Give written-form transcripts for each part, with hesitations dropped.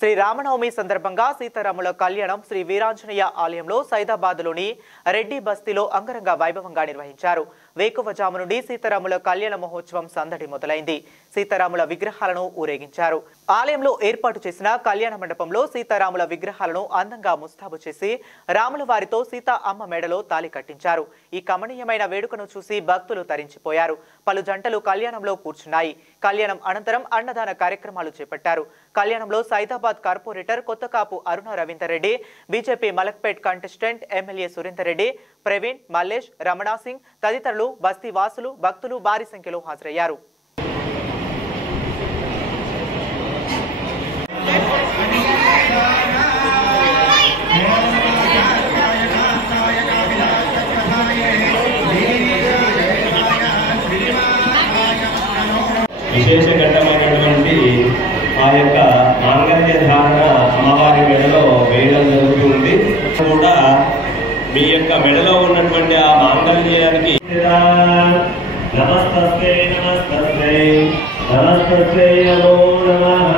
శ్రీ రామనవమి సందర్భంగా సీతారాముల కళ్యాణం శ్రీ వీరాంజనేయ ఆలయంలో సైదాబాద్లోని రెడ్డి బస్తీలో అంగరంగ వైభవంగా నిర్వహించారు. వేకువజాము నుండి సీతారాముల కళ్యాణ మహోత్సవం సందడి మొదలైంది. సీతారాముల విగ్రహాలను ఊరేగించారు. ఆలయంలో ఏర్పాటు చేసిన కళ్యాణ మండపంలో సీతారాముల విగ్రహాలను అందంగా ముస్తాబు చేసి రాముల వారితో సీతా అమ్మ మెడలో తాళి కట్టించారు. ఈ కమనీయమైన వేడుకను చూసి భక్తులు తరించిపోయారు. పలు జంటలు కళ్యాణంలో కూర్చున్నాయి. కళ్యాణం అనంతరం అన్నదాన కార్యక్రమాలు చేపట్టారు. కళ్యాణంలో Saidabad corporator Kothakapu Aruna Ravinder Reddy, BJP Malakpet contestant MLA Surender Reddy, Praveen, Mallesh, Ramana Singh తదితరులు, బస్తీ వాసులు, భక్తులు భారీ సంఖ్యలో హాజరయ్యారు. విశేష ఘట్టమైనటువంటి ఆ యొక్క మాంగళ్య ధారణ అమ్మవారి మెడలో వేయడం జరుగుతుంది. కూడా మీ యొక్క మెడలో ఉన్నటువంటి ఆ మాంగళ్యానికి నమస్తే నమస్తే నమస్తే నమో నమః.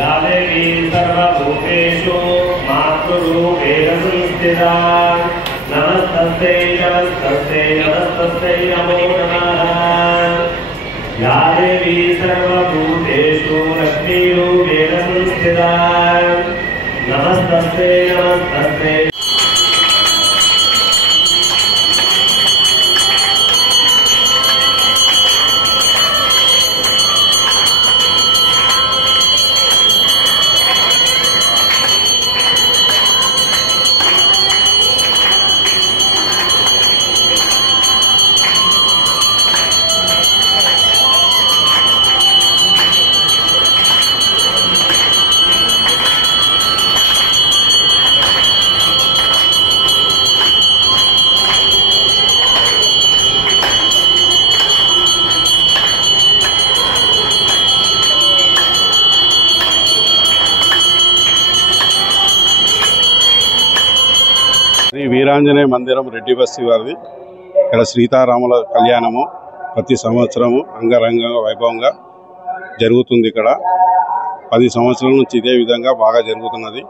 यादेवी सर्वभूतेषु मातृरूपेण संस्थिता नमस्तस्यै नमस्तस्यै नमस्तस्यै नमो नमः. यादेवी सर्वभूतेषु लक्ष्मीरूपेण संस्थिता नमस्तस्यै नमस्तस्यै. శ్రీ వీరాంజనేయ మందిరం రెడ్డి బస్తీ వారిది. ఇక్కడ సీతారాముల కళ్యాణము ప్రతి సంవత్సరము అంగరంగ వైభవంగా జరుగుతుంది. ఇక్కడ 10 సంవత్సరాల నుంచి ఇదే విధంగా బాగా జరుగుతున్నది.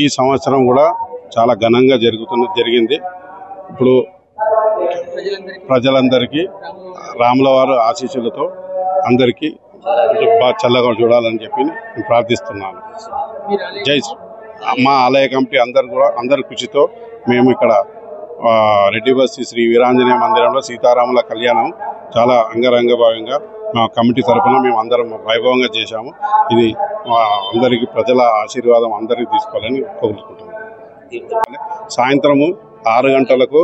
ఈ సంవత్సరం కూడా చాలా ఘనంగా జరిగింది. ఇప్పుడు ప్రజలందరికీ రాముల వారి ఆశీస్సులతో అందరికీ బాగా చల్లగా చూడాలని చెప్పి నేను ప్రార్థిస్తున్నాను. జై శ్రీ. మా ఆలయ కమిటీ అందరి కృషితో మేము ఇక్కడ రెడ్డి బస్తీ శ్రీ వీరాంజనేయ మందిరంలో సీతారాముల కళ్యాణం చాలా అంగరంగ భావంగా మా కమిటీ తరఫున మేము అందరం వైభవంగా చేశాము. ఇది అందరికీ ప్రజల ఆశీర్వాదం అందరికీ తీసుకోవాలని కోరుకుంటున్నాము. సాయంత్రము 6 గంటలకు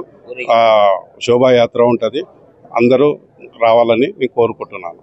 శోభాయాత్ర ఉంటుంది. అందరూ రావాలని నేను కోరుకుంటున్నాను.